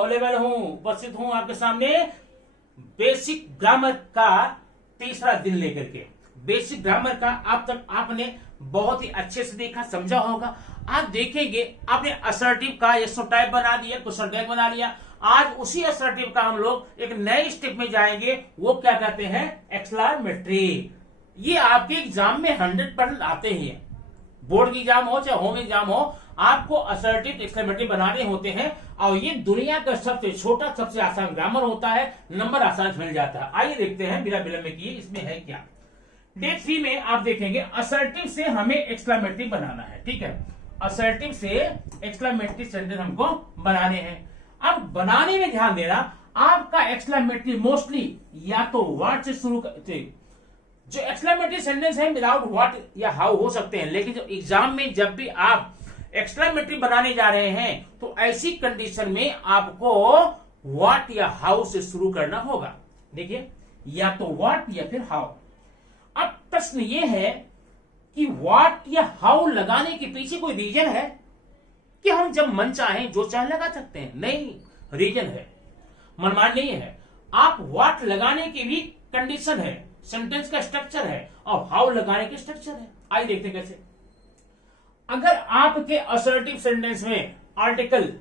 Available हूं, उपस्थित हूं आपके सामने बेसिक ग्रामर का तीसरा दिन लेकर के। बेसिक ग्रामर का अब तक आपने बहुत ही अच्छे से देखा, समझा होगा। आप देखेंगे आपने असर्टिव का एसोटाइप बना दिया, क्वेश्चन टैग बना लिया। आज उसी असर्टिव का हम लोग एक नए स्टेप में जाएंगे, वो क्या कहते हैं, एक्सक्लामेटरी। ये आपके एग्जाम में 100% आते हैं, बोर्ड की एग्जाम हो चाहे होम एग्जाम हो, आपको असर्टिव एक्सक्लेमेटरी बनाने होते हैं। और ये दुनिया का सबसे छोटा सबसे आसान ग्रामर होता है, नंबर आसान मिल जाता है। आइए देखते हैं बिना विलंब किए इसमें है क्या। डे 3 में आप देखेंगे असर्टिव से हमें एक्सक्लेमेटरी बनाना है, ठीक है। असर्टिव से एक्सक्लेमेटरी सेंटेंस हमको बनाने हैं। अब बनाने में ध्यान देना, आपका एक्सक्लेमेटरी मोस्टली या तो व्हाट से शुरू करते, जो एक्सक्लेमेटरी सेंटेंस है विदाउट व्हाट या हाउ हो सकते हैं, लेकिन जो एग्जाम में जब भी आप एक्सक्लेमेटरी बनाने जा रहे हैं तो ऐसी कंडीशन में आपको व्हाट या हाउ से शुरू करना होगा। देखिए, या तो व्हाट या फिर हाउ। अब प्रश्न ये है कि व्हाट या हाउ लगाने के पीछे कोई रीजन है कि हम जब मन चाहे जो चाहे लगा सकते हैं? नहीं, रीजन है, मनमान नहीं है। आप व्हाट लगाने की भी कंडीशन है, सेंटेंस का स्ट्रक्चर है, और हाउ लगाने के स्ट्रक्चर है। आइए देखते हैं कैसे। अगर आपके असर्टिव सेंटेंस में आर्टिकल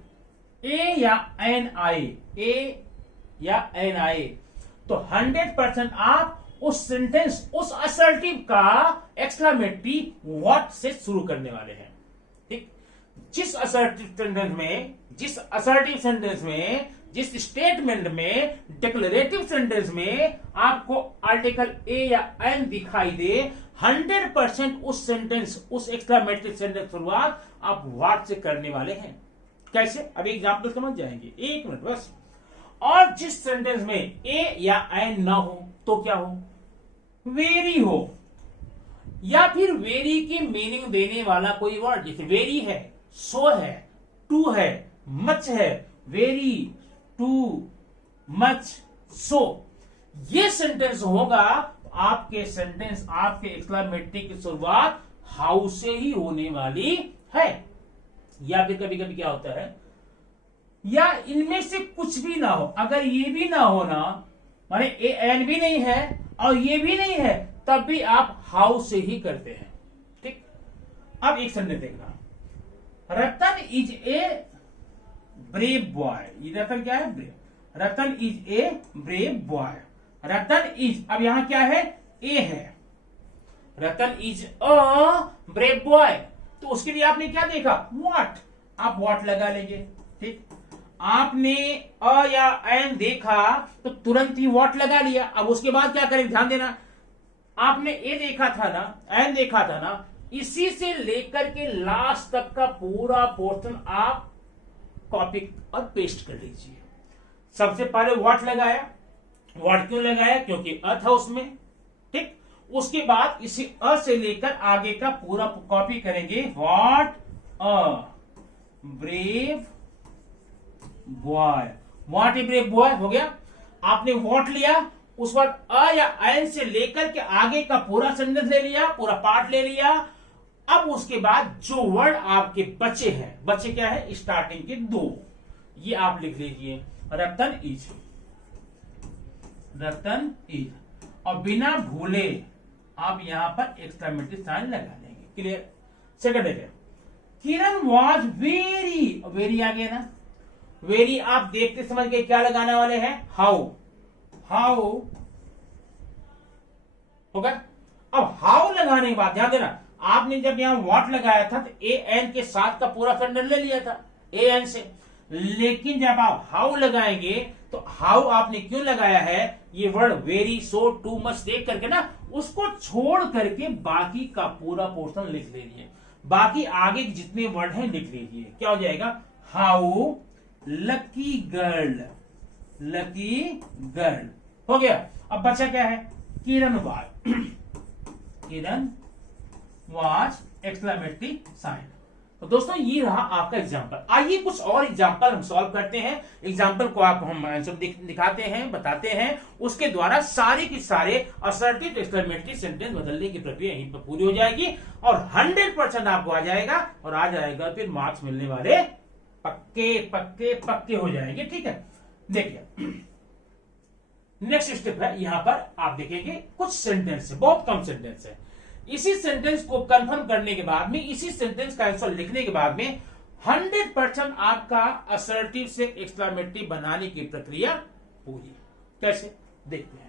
ए या एन आई, ए या एन आई, तो 100% आप उस सेंटेंस, उस असर्टिव का एक्सक्लेमेटरी व्हाट से शुरू करने वाले हैं, ठीक। जिस असर्टिव सेंटेंस में, जिस स्टेटमेंट में, डिक्लेरेटिव सेंटेंस में आपको आर्टिकल ए या एन दिखाई दे, 100% उस सेंटेंस, उस एक्सक्लेमेटरी सेंटेंस शुरुआत आप व्हाट से करने वाले हैं। कैसे, अभी एग्जाम्पल समझ जाएंगे, एक मिनट बस। और जिस सेंटेंस में ए या एन ना हो तो क्या हो, वेरी हो, या फिर वेरी की मीनिंग देने वाला कोई वर्ड, जैसे वेरी है, सो है, टू है, मच है, वेरी, टू, मच, सो, ये सेंटेंस होगा। आपके सेंटेंस, आपके एक्सक्लेमेटरी की शुरुआत हाउ से ही होने वाली है। या फिर कभी कभी क्या होता है, या इनमें से कुछ भी ना हो, अगर ये भी ना हो ना, माने ए एन भी नहीं है और ये भी नहीं है, तब भी आप हाउ से ही करते हैं, ठीक। अब एक सेंटेंस देखना, रतन इज ए ब्रेव बॉय। ये रतन क्या है, brave. Ratan is a brave boy. Ratan is, अब यहां क्या है, ए है। रतन इज अ ब्रेव बॉय, तो उसके लिए आपने क्या देखा, व्हाट। आप व्हाट लगा लेंगे, ठीक। आपने अ या एन देखा तो तुरंत ही व्हाट लगा लिया। अब उसके बाद क्या करें, ध्यान देना, आपने ए देखा था ना, एन देखा था ना, इसी से लेकर के लास्ट तक का पूरा पोर्शन आप कॉपी और पेस्ट कर लीजिए। सबसे पहले व्हाट लगाया, व्हाट क्यों लगाया, क्योंकि अ था उसमें, ठीक। उसके बाद इसी अ से लेकर आगे का पूरा कॉपी करेंगे, what a brave boy. What a brave boy हो गया। आपने व्हाट लिया, उस बाद अ या एन से लेकर के आगे का पूरा सेंटेंस ले लिया, पूरा पार्ट ले लिया। अब उसके बाद जो वर्ड आपके बचे हैं, बचे क्या है, स्टार्टिंग के दो, ये आप लिख लीजिए, रतन इज, रतन इज, और बिना भूले आप यहां पर एक्सक्लेमेटरी साइन लगा लेंगे। क्लियर। सेकंड देखिए, किरण वॉज वेरी, वेरी आ गया ना, वेरी आप देखते समझ के क्या लगाने वाले हैं, हाउ। हाउ होगा। अब हाउ लगाने के बाद ध्यान देना, आपने जब यहां व्हाट लगाया था तो ए एन के साथ का पूरा सेंटेंस ले लिया था ए एन से, लेकिन जब आप हाउ लगाएंगे तो हाउ आपने क्यों लगाया है, ये word very, so, too, much देख करके ना, उसको छोड़ करके बाकी का पूरा पोर्शन लिख लीजिए। बाकी आगे जितने वर्ड हैं लिख लीजिए। क्या हो जाएगा, how lucky girl, lucky girl हो गया। अब बचा क्या है, Kiran was, Kiran was exclamatory sign. तो दोस्तों ये रहा आपका एग्जाम्पल। आइए कुछ और एग्जाम्पल हम सॉल्व करते हैं। एग्जाम्पल को आप हम आंसर दिखाते हैं, बताते हैं, उसके द्वारा सारे के सारे असर्टिव एक्सक्लेमेटरी सेंटेंस बदलने की प्रक्रिया यहीं पर पूरी हो जाएगी और 100% आपको आ जाएगा और आ जाएगा फिर मार्क्स मिलने वाले पक्के पक्के पक्के हो जाएंगे, ठीक है। देखिए नेक्स्ट स्टेप है, यहां पर आप देखेंगे कुछ सेंटेंस है, बहुत कम सेंटेंस है। इसी सेंटेंस को कंफर्म करने के बाद में, इसी सेंटेंस का आंसर लिखने के बाद में 100% आपका असर्टिव से एक्सक्लेमेटरी बनाने की प्रक्रिया पूरी। कैसे देखते हैं।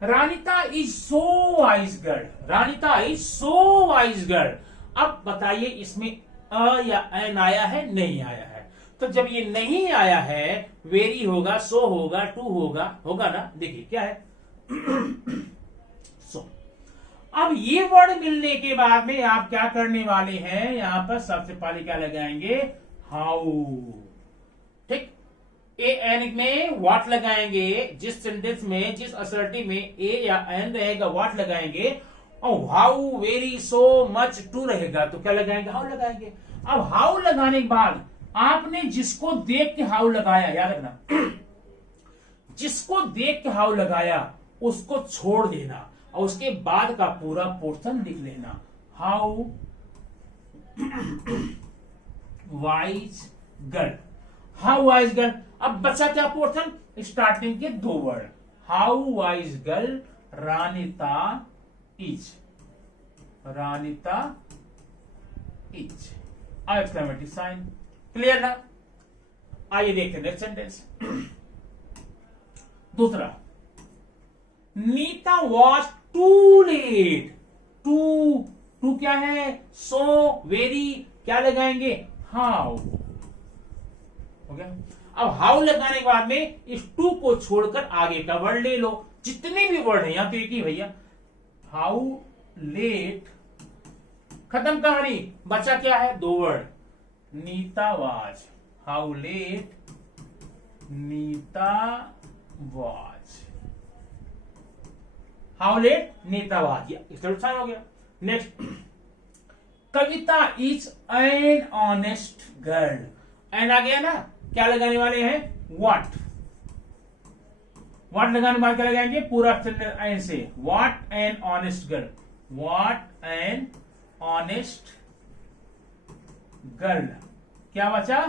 Ranita is so wise girl, Ranita is so wise girl. अब बताइए इसमें अ या एन आया है? नहीं आया है। तो जब ये नहीं आया है, वेरी होगा, सो होगा, टू होगा, होगा ना। देखिए क्या है सो। अब ये वर्ड मिलने के बाद में आप क्या करने वाले हैं, यहां पर सबसे पहले क्या लगाएंगे? हाउ, ठीक। ए एन में व्हाट लगाएंगे, जिस सेंटेंस में, जिस असर्टिव में ए या एन रहेगा व्हाट लगाएंगे, और how, very, so, much, too रहेगा तो क्या लगाएंगे? हाउ लगाएंगे। अब हाउ लगाने के बाद आपने जिसको देख के हाउ लगाया, याद रखना, जिसको देख के हाउ लगाया उसको छोड़ देना और उसके बाद का पूरा पोर्शन लिख लेना। How wise girl, how wise girl. अब बचा क्या पोर्शन? स्टार्टिंग के दो word, how wise girl Ranita is, Ranita is, exclamatory sign. Clear ना? आइए देखते हैं नेक्स्ट सेंटेंस। दूसरा, Neeta was too late. Too, too क्या है? सो, वेरी, क्या लगाएंगे? हाउ। हो गया। अब हाउ लगाने के बाद में इस टू को छोड़कर आगे का वर्ड ले लो, जितने भी वर्ड है यहां तो एक ही भैया। हाउ लेट, खत्म कहानी। बचा क्या है? दो word, Neeta was, how late Neeta was, how late Neeta was, इसका साइन हो गया। Next, Kavita is an honest girl. An आ गया ना, क्या लगाने वाले हैं? व्हाट। व्हाट लगाने बाद क्या लगाएंगे? पूरा सेंटेंस एन से, what an honest girl, what an honest girl. क्या बचा?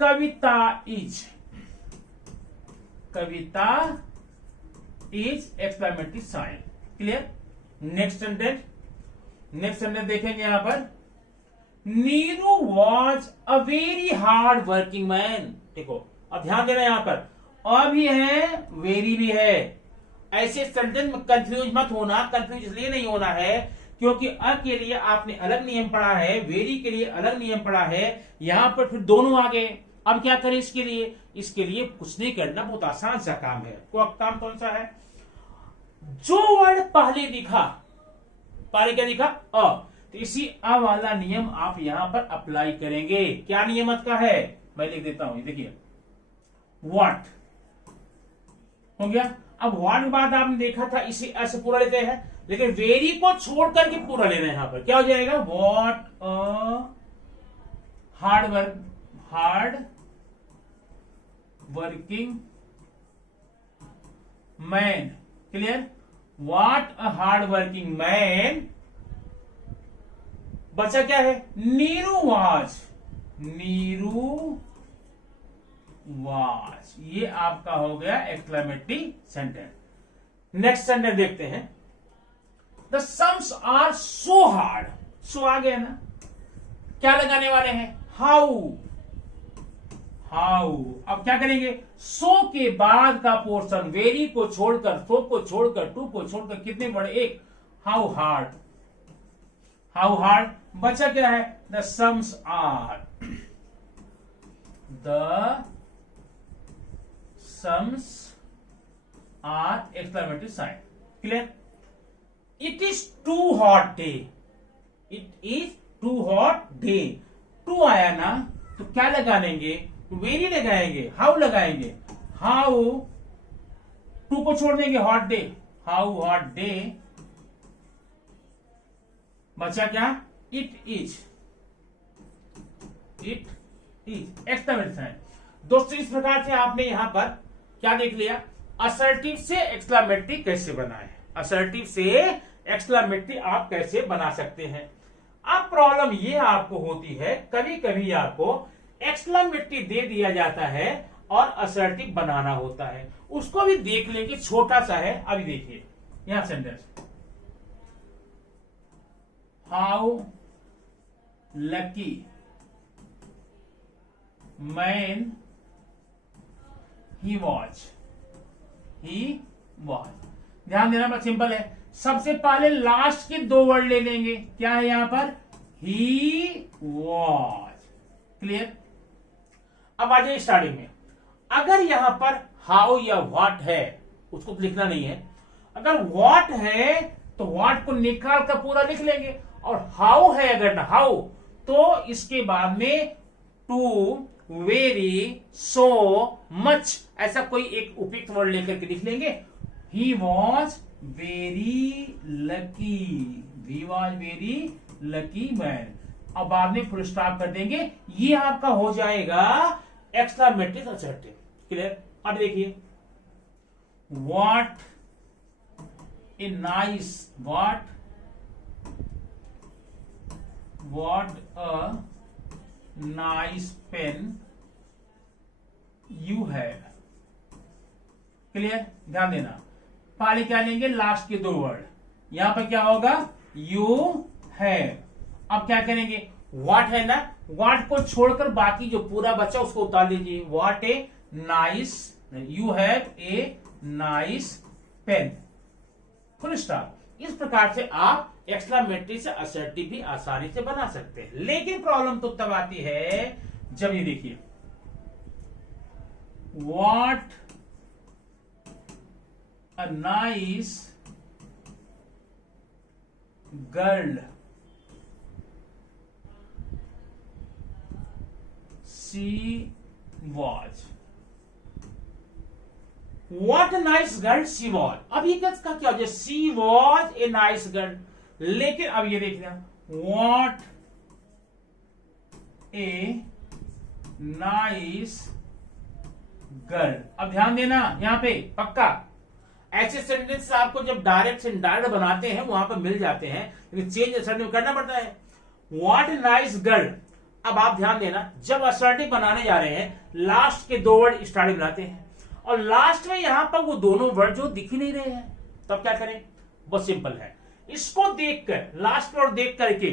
Kavita is, Kavita is, exclamatory sign. Clear? Next sentence, next sentence देखेंगे यहां पर, Neeru was a very hard working man. देखो अब ध्यान देना, यहां पर अ भी है, वेरी भी है। ऐसे सेंटेंस में कंफ्यूज मत होना। कंफ्यूज इसलिए नहीं होना है क्योंकि अ के लिए आपने अलग नियम पढ़ा है, वेरी के लिए अलग नियम पढ़ा है, यहां पर फिर दोनों आ गए। अब क्या करें इसके लिए? इसके लिए कुछ नहीं करना, बहुत आसान सा काम है। काम कौन सा है? जो वर्ड पहले दिखा, पहले क्या दिखा? अ, तो इसी अ वाला नियम आप यहां पर अप्लाई करेंगे। क्या नियम का है? मैं लिख देता हूं, देखिए व्हाट हो गया। अब व्हाट के बाद आपने देखा था इसी ऐसे पूरा लेते हैं, लेकिन वेरी को छोड़ करके पूरा लेना है। यहां पर क्या हो जाएगा? What a hard work, hard working man. Clear? What a hard working man. बचा क्या है? Neeru was, Neeru was. ये आपका हो गया एक्सक्लेमेटरी सेंटेंस। नेक्स्ट सेंटेंस देखते हैं, the sums are so hard. So आ गया ना, क्या लगाने वाले हैं? How, how. अब क्या करेंगे? सो के बाद का पोर्शन, वेरी को छोड़कर, सो को छोड़कर, टू को छोड़कर कितने बड़े? एक। How hard, how hard. बचा क्या है? The sums are, the sums are, exclamatory sign. Clear? It is too hot day, it is too hot day. Too आया ना, तो क्या लगा लेंगे? वेरी लगाएंगे, हाउ लगाएंगे, हाउ, टू को छोड़ देंगे, hot day, how hot day. बचा क्या? It is, it is, exclamatory sign. दोस्तों इस प्रकार से आपने यहां पर क्या देख लिया? असर्टिव से एक्सक्लेमेटरी कैसे बनाए, असर्टिव से एक्सक्लेमेटरी आप कैसे बना सकते हैं। अब प्रॉब्लम ये आपको होती है, कभी कभी आपको एक्सक्लेमेटरी दे दिया जाता है और असर्टिव बनाना होता है, उसको भी देख लेंगे, छोटा सा है। अभी देखिए यहां sentence, how lucky man he was, ध्यान देना, बस सिंपल है। सबसे पहले लास्ट के दो वर्ड ले लेंगे, क्या है यहां पर, ही वॉज, क्लियर। अब आ जाइए स्टार्टिंग में, अगर यहां पर हाउ या व्हाट है उसको तो लिखना नहीं है, अगर व्हाट है तो व्हाट को निकाल कर पूरा लिख लेंगे, और हाउ है अगर ना हाउ तो इसके बाद में टू, वेरी, सो, मच, ऐसा कोई एक उपयुक्त वर्ड लेकर के लिख लेंगे। He was very lucky, he was very lucky man. अब बाद में फुल स्टॉप कर देंगे, ये आपका हो जाएगा एक्सक्लेमेटरी असर्टिव, क्लियर। अब देखिए, what a nice, what a nice pen you have, clear. ध्यान देना, पहले क्या लेंगे, लास्ट के दो वर्ड, यहां पर क्या होगा, यू हैव। अब क्या करेंगे, व्हाट है ना, व्हाट को छोड़कर बाकी जो पूरा बचा उसको उतार लीजिए, what a nice, you have a nice pen, full stop. इस प्रकार से आप एक्सक्लेमेटरी से असर्टिव भी आसानी से बना सकते हैं। लेकिन प्रॉब्लम तो तब आती है जब ये देखिए, what a nice girl she was, what a nice girl she was. अब ये का क्या हो जाए, she was a nice girl, लेकिन अब ये देखना, व्हाट ए नाइस गर्ल। अब ध्यान देना यहां पे पक्का, ऐसे सेंटेंस आपको जब डायरेक्ट से इनडायरेक्ट बनाते हैं वहां पर मिल जाते हैं, लेकिन चेंज असर्टिव करना पड़ता है। व्हाट ए नाइस गर्ल, अब आप ध्यान देना, जब असर्टिव बनाने जा रहे हैं लास्ट के दो वर्ड स्टार्टिंग बनाते हैं, और लास्ट में यहां पर वो दोनों वर्ड जो दिख ही नहीं रहे हैं, तब क्या करें, बहुत सिंपल है, इसको देखकर, लास्ट वर्ड देख करके,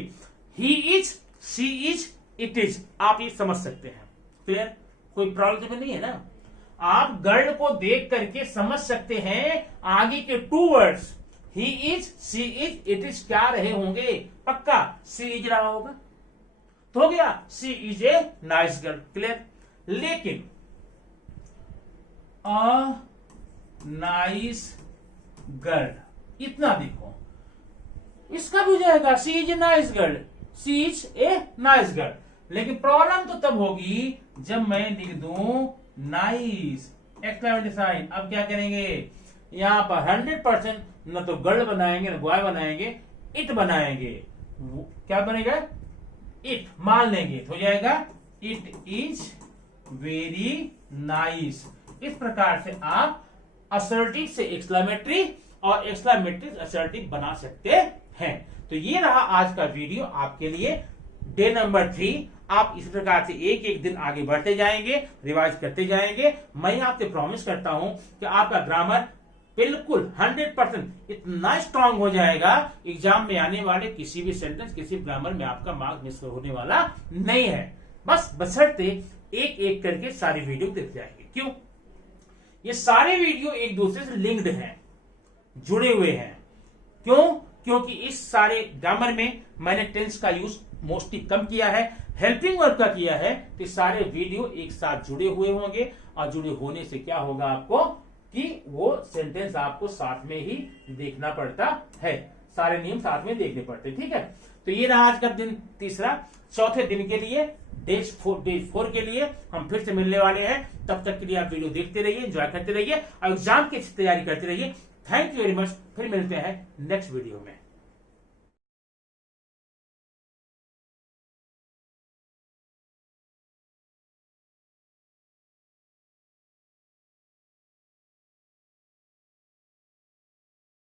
ही is, she is, it is, आप ये समझ सकते हैं, क्लियर। कोई प्रॉब्लम तो नहीं है ना, आप गर्ल को देख करके समझ सकते हैं आगे के two words, he is, she is, it is क्या रहे होंगे, पक्का शी इज रहा होगा, तो हो गया she is a nice girl, clear. लेकिन अ नाइस गर्ल, इतना देखो, इसका भी हो जाएगा, she is a nice girl, she is a nice girl. लेकिन प्रॉब्लम तो तब होगी जब मैं लिख दूं नाइस, एक्सक्लेमेटरी साइन। अब क्या करेंगे, यहां पर 100% न तो गर्ल बनाएंगे न बॉय बनाएंगे, इट बनाएंगे, क्या बनेगा, इट मान लेंगे, तो हो जाएगा इट इज वेरी नाइस। इस प्रकार से आप असर्टिव से एक्सक्लेमेटरी और एक्सक्लेमेटरी असर्टिव बना सकते हैं। तो ये रहा आज का वीडियो आपके लिए, डे नंबर 3। आप इस प्रकार से एक एक दिन आगे बढ़ते जाएंगे, रिवाइज करते जाएंगे। मैं आपसे प्रॉमिस करता हूं कि आपका ग्रामर बिल्कुल 100% इतना स्ट्रांग हो जाएगा, एग्जाम में आने वाले किसी भी सेंटेंस, किसी ग्रामर में आपका मार्क्स मिस होने वाला नहीं है। बस बशर्ते एक एक करके सारी वीडियो देख जाएंगे। क्यों, ये सारे वीडियो एक दूसरे से लिंक्ड हैं, जुड़े हुए हैं। क्यों, क्योंकि इस सारे ग्रामर में मैंने टेंस का यूज मोस्टली कम किया है, हेल्पिंग वर्क का किया है, तो सारे वीडियो एक साथ जुड़े हुए होंगे, और जुड़े होने से क्या होगा आपको कि वो सेंटेंस आपको साथ में ही देखना पड़ता है, सारे नियम साथ में देखने पड़ते, ठीक है। तो ये रहा आज का दिन तीसरा। चौथे दिन के लिए डे 4 के लिए हम फिर से मिलने वाले हैं। तब तक के लिए आप वीडियो देखते रहिए, एंजॉय करते रहिए और एग्जाम की तैयारी करते रहिए। Thank you very much. फिर मिलते हैं नेक्स्ट वीडियो में।